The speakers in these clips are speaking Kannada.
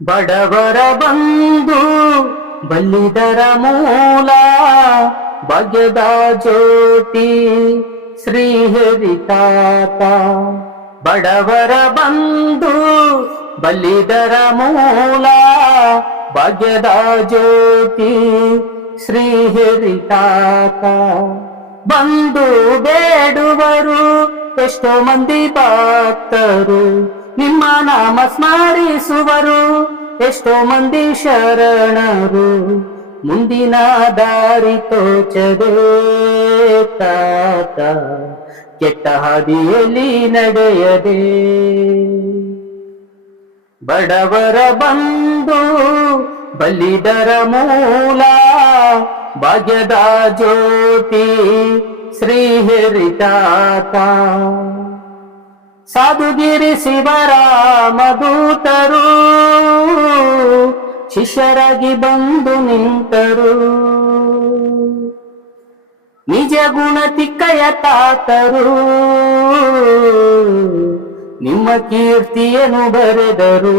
ಬಡವರ ಬಂಧು ಬಲ್ಲಿದರ ಮೂಲ ಭಾಗ್ಯದ ಜ್ಯೋತಿ ಶ್ರೀಹರಿ ತಾತ. ಬಡವರ ಬಂಧು ಬಲ್ಲಿದರ ಮೂಲ ಭಾಗ್ಯದ ಜ್ಯೋತಿ ಶ್ರೀಹರಿ ತಾತ. ಬಂದು ಬೇಡುವರು ಎಷ್ಟೋ ಮಂದಿ ಭಕ್ತರು, ನಿಮ್ಮ ನಾಮ ಸ್ಮರಿಸುವರು ಎಷ್ಟೋ ಮಂದಿ ಶರಣರು. ಮುಂದಿನ ದಾರಿ ತೋಚದೆ ತಾತ, ಕೆಟ್ಟ ಹಾದಿಯಲ್ಲಿ ನಡೆಯದೆ. ಬಡವರ ಬಂಧು ಬಲ್ಲಿದರ ಮೂಲ ಭಾಗ್ಯದ ಜ್ಯೋತಿ ಶ್ರೀಹರಿ ತಾತ. ಸಾಧುಗಿರಿ ಶಿವರಾಮ ದೂತರು ಶಿಷ್ಯರಾಗಿ ಬಂದು ನಿಂತರು. ನಿಜ ಗುಣ ತಿಕ್ಕಯ ತಾತರು ನಿಮ್ಮ ಕೀರ್ತಿಯನ್ನು ಬರೆದರು.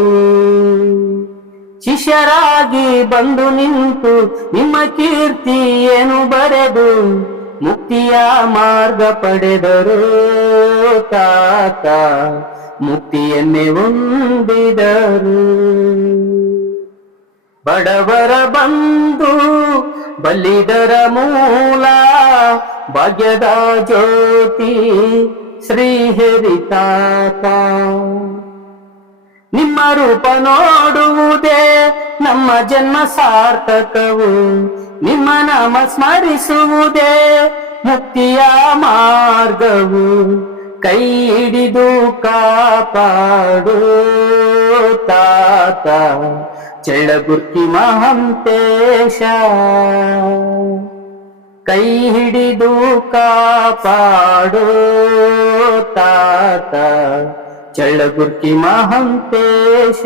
ಶಿಷ್ಯರಾಗಿ ಬಂದು ನಿಂತು ನಿಮ್ಮ ಕೀರ್ತಿಯನ್ನು ಬರೆದು ಮುಕ್ತಿಯ ಮಾರ್ಗ ಪಡೆದರು ತಾತ, ಮುಕ್ತಿಯನ್ನೇ ಹೊಂದಿದರು. ಬಡವರ ಬಂಧು ಬಲ್ಲಿದರ ಮೂಲ ಭಾಗ್ಯದ ಜ್ಯೋತಿ ಶ್ರೀಹರಿ ತಾತ. ನಿಮ್ಮ ರೂಪ ನೋಡುವುದೇ ನಮ್ಮ ಜನ್ಮ ಸಾರ್ಥಕವು, ನಿಮ್ಮ ನಾಮ ಸ್ಮರಿಸುವುದೇ ಮುಕ್ತಿಯ ಮಾರ್ಗವು. ಕೈ ಹಿಡಿದು ಕಾಪಾಡು ತಾತ ಚಳ್ಳಗುರ್ಕಿ ಮಹಂತೇಶ. ಕೈ ಹಿಡಿದು ಕಾಪಾಡು ತಾತ ಚಳ್ಳಗುರ್ಕಿ ಮಹಂತೇಶ.